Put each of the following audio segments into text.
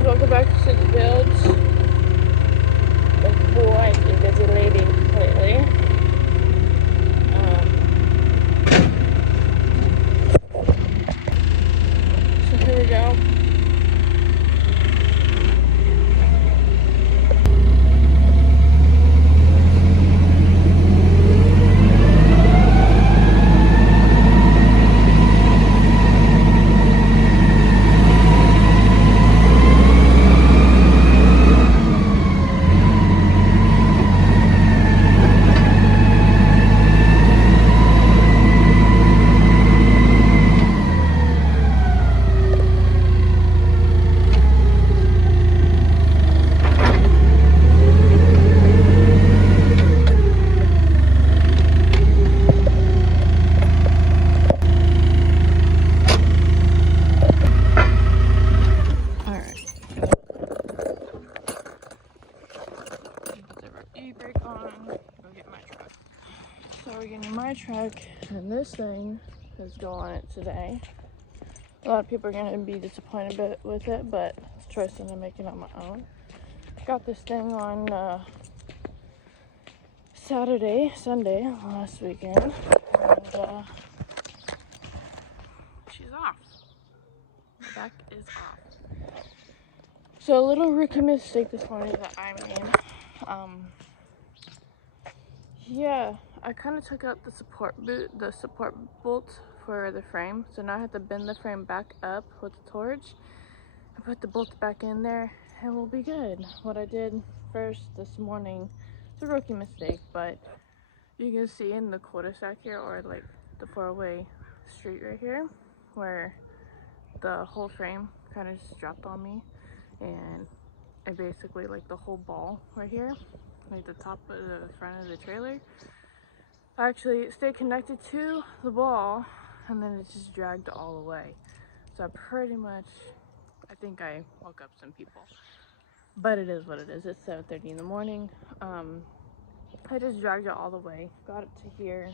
guys, welcome back to the builds. Oh boy, you're a busy lady lately. So here we go. E-brake on, go get my truck. So we're getting my truck, and this thing is go on it today. A lot of people are going to be disappointed with it, but it's a choice that I'm making on my own. Got this thing on Sunday, last weekend, and she's off. The back is off. So a little rookie mistake this morning that I made. Yeah, I kind of took out the support bolt for the frame. So now I have to bend the frame back up with the torch and put the bolt back in there, and we'll be good. What I did first this morning, it's a rookie mistake, but you can see in the cul-de-sac here, or like the four-way street right here, where the whole frame kind of just dropped on me, and I basically, like, the whole ball right here, like the top of the front of the trailer, actually stayed connected to the ball, and then it just dragged all the way. So I think I woke up some people, but it is what it is. It's 7:30 in the morning. I just dragged it all the way, got it to here.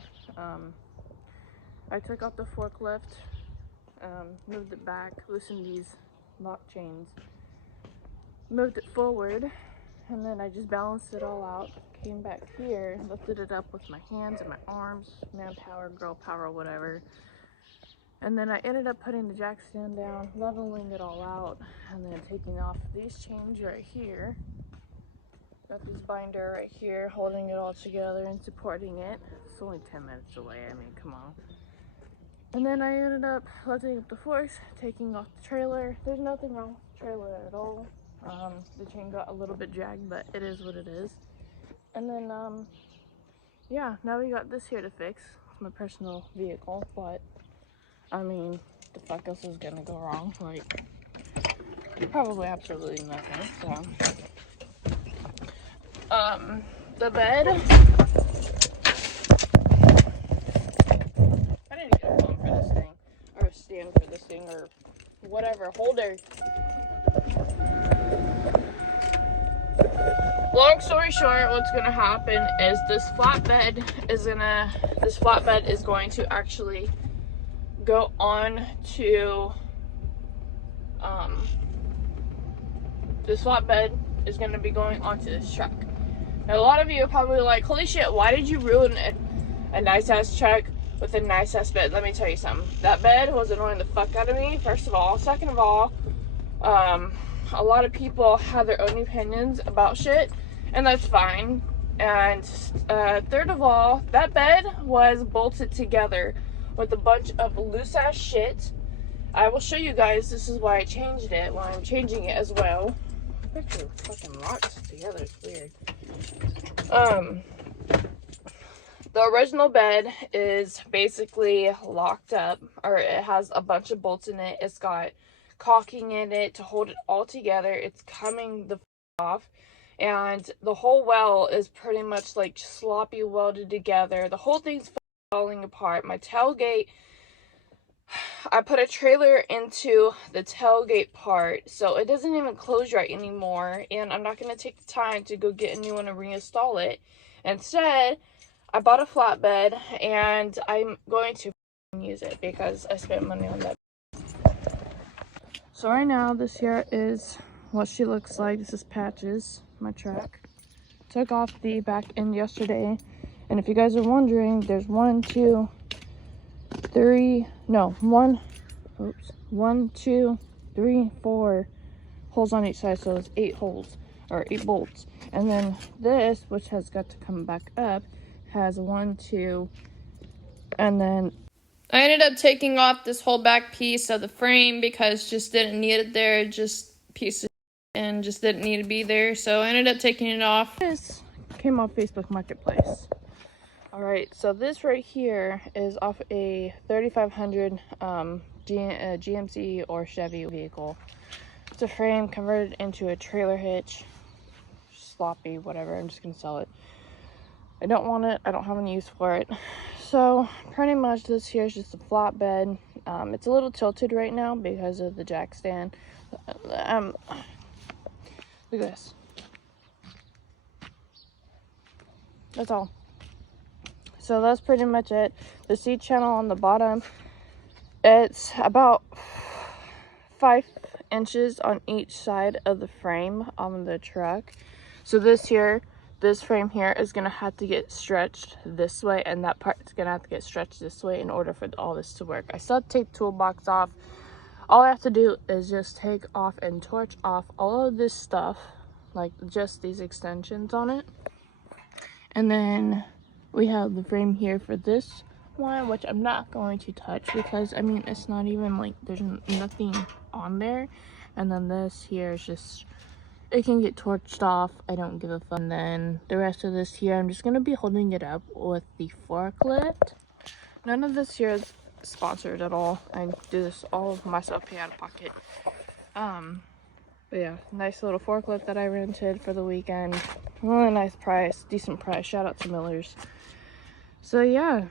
I took out the forklift, moved it back, loosened these lock chains, moved it forward, and then I just balanced it all out, came back here, lifted it up with my hands and my arms, manpower, girl power, whatever. And then I ended up putting the jack stand down, leveling it all out, and then taking off these chains right here. Got this binder right here, holding it all together and supporting it. It's only 10 minutes away, I mean, come on. And then I ended up lifting up the forks, taking off the trailer. There's nothing wrong with the trailer at all. The chain got a little bit dragged, but it is what it is. And then, yeah, now we got this here to fix. It's my personal vehicle, but I mean, the fuck else is gonna go wrong? Like, probably absolutely nothing. So, the bed. I need to get a phone for this thing, or a stand for this thing, or whatever holder. Long story short, what's gonna happen is this flatbed is going to actually go on to this flatbed is going to be going onto this truck. Now, a lot of you are probably like, holy shit, why did you ruin a nice ass truck with a nice ass bed? Let me tell you something. That bed was annoying the fuck out of me, first of all. Second of all, a lot of people have their own opinions about shit, and that's fine. And third of all, that bed was bolted together with a bunch of loose ass shit. I will show you guys. This is why I changed it. Why I'm changing it as well. Actually, fucking locked together. It's weird. The original bed is basically locked up, or it has a bunch of bolts in it. It's got caulking in it to hold it all together. It's coming the off, and the whole well is pretty much like sloppy welded together. The whole thing's falling apart. My tailgate, I put a trailer into the tailgate part, so it doesn't even close right anymore, and I'm not going to take the time to go get a new one and reinstall it. Instead, I bought a flatbed, and I'm going to use it because I spent money on that. So right now, this here is what she looks like. This is Patches, my truck. Took off the back end yesterday, and if you guys are wondering, there's one, two, three, four holes on each side, so it's 8 holes or 8 bolts. And then this, which has got to come back up, has 1, 2, and then I ended up taking off this whole back piece of the frame because just didn't need it there, just piece of and just didn't need to be there, so I ended up taking it off. This came off Facebook Marketplace. Alright, so this right here is off a 3500 GMC or Chevy vehicle. It's a frame converted into a trailer hitch. Sloppy, whatever, I'm just gonna sell it. I don't want it, I don't have any use for it. So pretty much this here is just a flatbed. It's a little tilted right now because of the jack stand. Look at this. That's all. So that's pretty much it. The seat channel on the bottom, it's about 5 inches on each side of the frame on the truck. So this frame here is gonna have to get stretched this way, and that part is gonna have to get stretched this way in order for all this to work. I still have to take the toolbox off. All I have to do is just take off and torch off all of this stuff, like just these extensions on it. And then we have the frame here for this one, which I'm not going to touch because, I mean, it's not even like, there's nothing on there. And then this here is just, it can get torched off. I don't give a fuck. And then the rest of this here, I'm just going to be holding it up with the forklift. None of this here is sponsored at all. I do this all myself, pay out of pocket. But yeah, nice little forklift that I rented for the weekend. Really nice price, decent price. Shout out to Miller's. So yeah,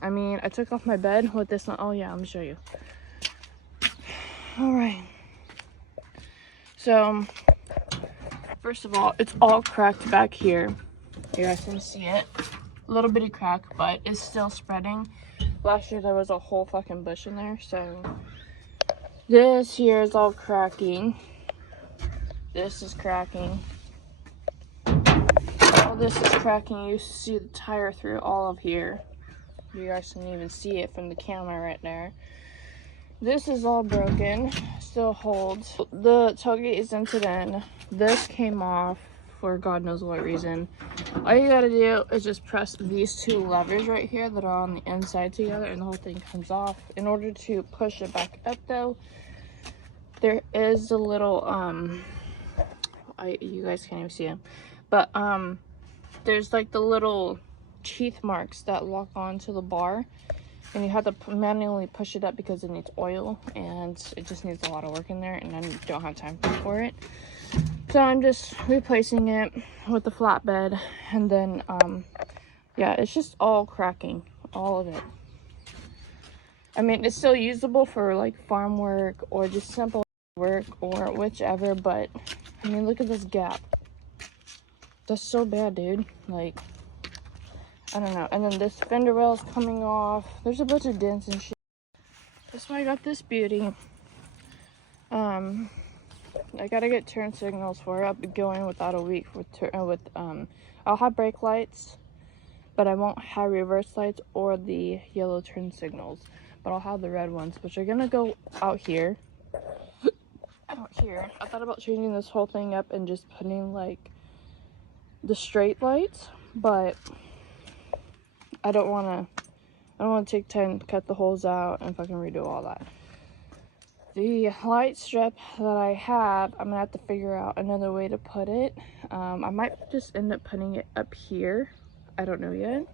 I mean, I took off my bed with this one. Oh yeah, I'm gonna show you. All right. So first of all, it's all cracked back here. You guys can see it. A little bitty crack, but it's still spreading. Last year there was a whole fucking bush in there, so this here is all cracking. This is cracking. All this is cracking. You see the tire through all of here. You guys can even see it from the camera right there. This is all broken. Still holds. The tailgate is dented in. This came off for God knows what reason. All you gotta do is just press these 2 levers right here that are on the inside together, and the whole thing comes off. In order to push it back up though, there is a little you guys can't even see them, but there's like the little teeth marks that lock onto the bar, and you have to manually push it up because it needs oil, and it just needs a lot of work in there, and I don't have time for it. So I'm just replacing it with the flatbed, and then yeah, it's just all cracking, all of it. I mean, it's still usable for like farm work or just simple work or whichever, but I mean, look at this gap. That's so bad, dude. Like, I don't know. And then this fender well is coming off. There's a bunch of dents and shit. That's why I got this beauty. I gotta get turn signals for it. I'll be going without a week with I'll have brake lights, but I won't have reverse lights or the yellow turn signals. But I'll have the red ones, which are gonna go out here. Out here. I thought about changing this whole thing up and just putting like the straight lights, but I don't wanna take time to cut the holes out and fucking redo all that. The light strip that I have, I'm gonna have to figure out another way to put it. I might just end up putting it up here. I don't know yet.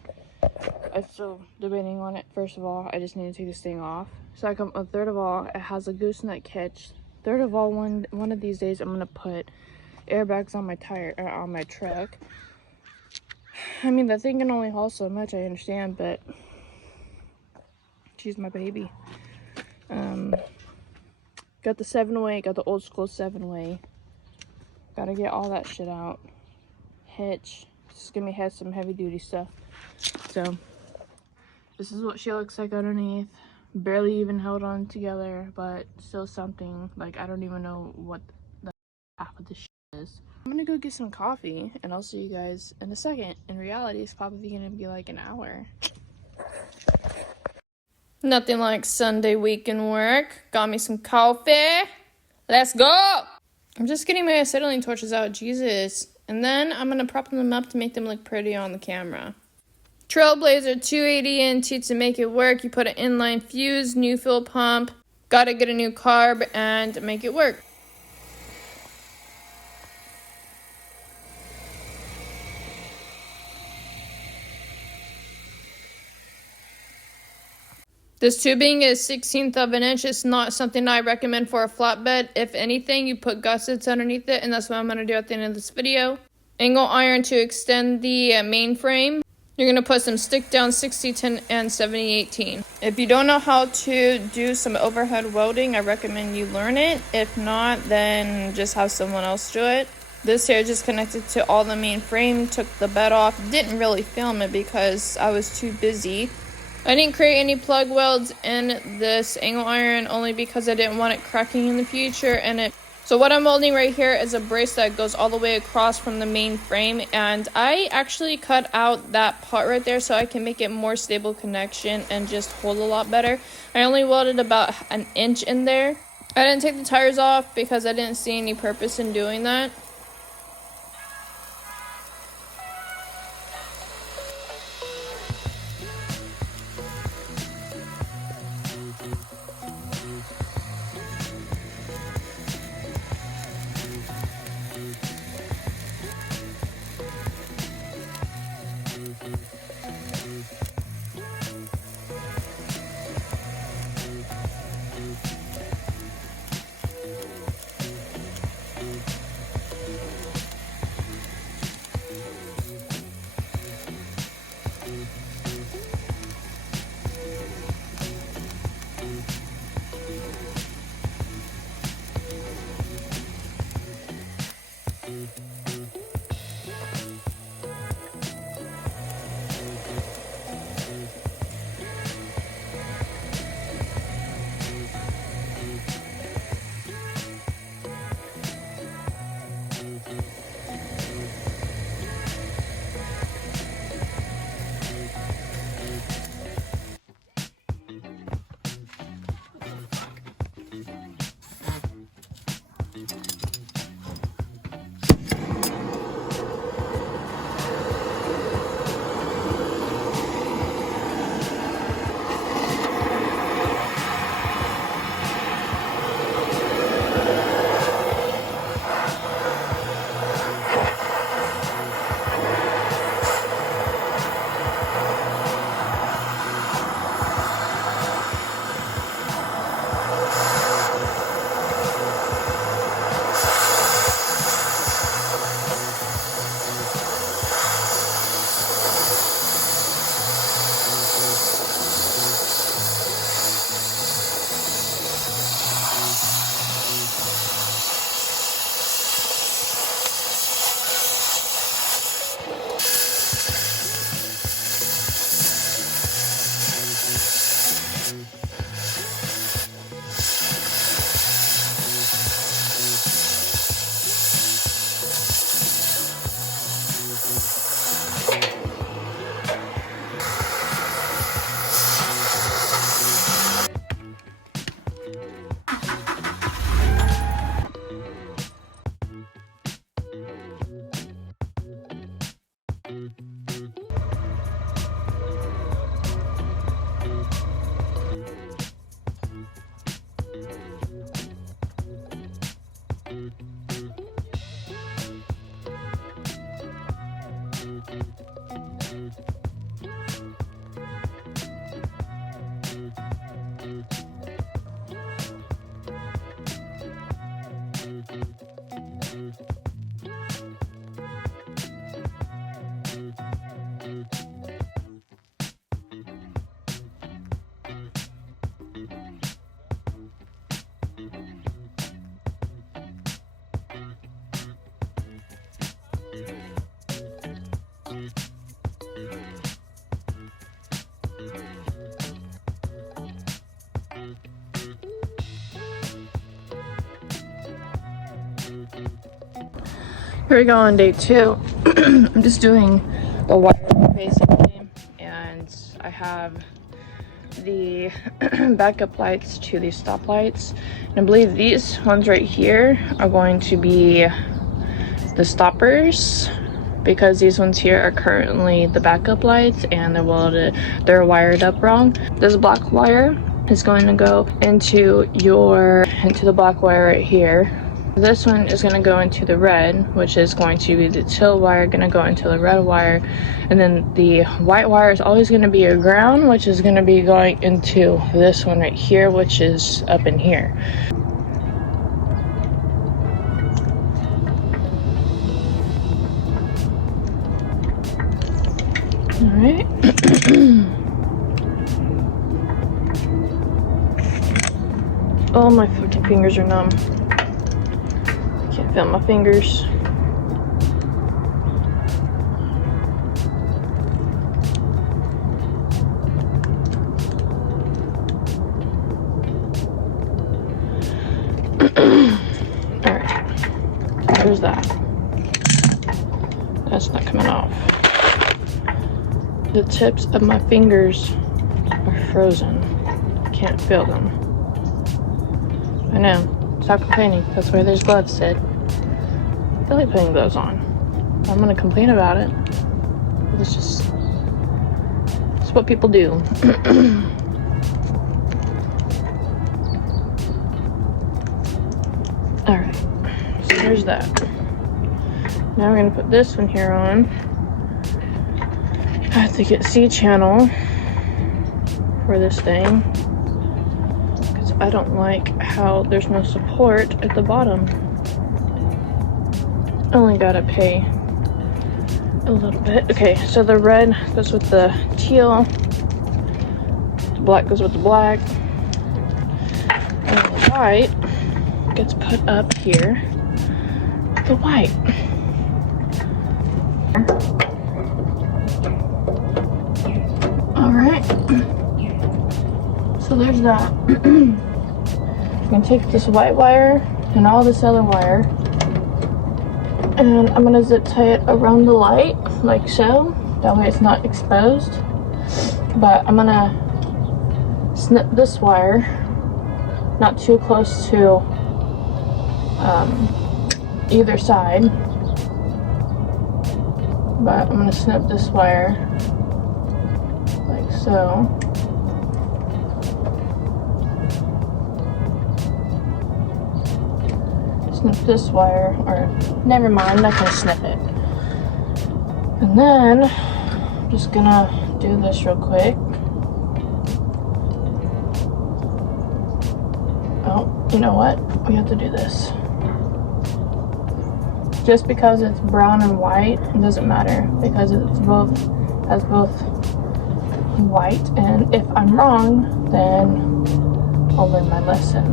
I'm still debating on it. First of all, I just need to take this thing off. Third of all, it has a gooseneck hitch. Third of all, one of these days I'm gonna put airbags on my tire or on my truck. I mean, that thing can only haul so much, I understand, but she's my baby. Got the 7-way, got the old school 7-way. Gotta get all that shit out. Hitch. Just gonna have some heavy duty stuff. So this is what she looks like underneath. Barely even held on together, but still something. Like, I don't even know what half of the shit is. I'm gonna go get some coffee, and I'll see you guys in a second. In reality, it's probably gonna be like an hour. Nothing like Sunday weekend work. Got me some coffee. Let's go! I'm just getting my acetylene torches out, Jesus. And then I'm gonna prop them up to make them look pretty on the camera. Trailblazer 280 NT to make it work. You put an inline fuse, new fuel pump. Gotta get a new carb and make it work. This tubing is 1/16 of an inch. It's not something I recommend for a flatbed. If anything, you put gussets underneath it, and that's what I'm going to do at the end of this video. Angle iron to extend the main frame. You're going to put some stick down 60-10 and 70-18. If you don't know how to do some overhead welding, I recommend you learn it. If not, then just have someone else do it. This here just connected to all the main frame, took the bed off. Didn't really film it because I was too busy. I didn't create any plug welds in this angle iron only because I didn't want it cracking in the future. So what I'm welding right here is a brace that goes all the way across from the main frame, and I actually cut out that part right there so I can make it more stable connection and just hold a lot better. I only welded about an inch in there. I didn't take the tires off because I didn't see any purpose in doing that. Here we go on day 2. I'm just doing the wire basically, and I have the backup lights to these stop lights. And I believe these ones right here are going to be the stoppers, because these ones here are currently the backup lights and they're wired up wrong. This black wire is going to go into the black wire right here. This one is going to go into the red, which is going to be the till wire, going to go into the red wire. And then the white wire is always going to be a ground, which is going to be going into this one right here, which is up in here. Alright. Oh, my fucking fingers are numb. Can't feel my fingers. Alright. There's that. That's not coming off. The tips of my fingers are frozen. I can't feel them. I know. Stop complaining. That's why there's gloves, Sid. I like putting gloves on. I'm gonna complain about it. It's what people do. Alright. So there's that. Now we're gonna put this one here on. I have to get C channel for this thing, because I don't like how there's no support at the bottom. I only gotta pay a little bit. Okay, so the red goes with the teal, the black goes with the black, and the white gets put up here with the white. Alright, so there's that. I'm gonna take this white wire and all this other wire, and I'm gonna zip tie it around the light, like so. That way it's not exposed. But I'm gonna snip this wire, not too close to either side. But I'm gonna snip this wire like so. Snip this wire, or never mind, I can snip it. And then I'm just gonna do this real quick. Oh, you know what? We have to do this. Just because it's brown and white, it doesn't matter, because it's has both white, and if I'm wrong, then I'll learn my lesson.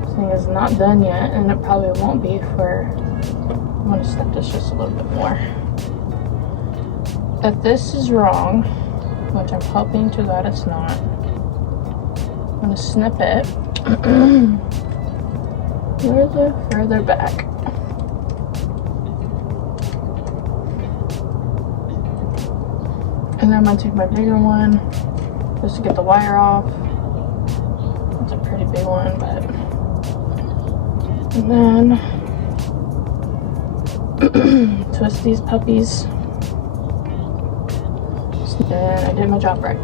This thing is not done yet, and it probably won't be for, I'm gonna snip this just a little bit more. If this is wrong, which I'm hoping to God it's not, I'm gonna snip it further back. And then I'm gonna take my bigger one just to get the wire off. It's a pretty big one, but. And then twist these puppies. And I did my job right.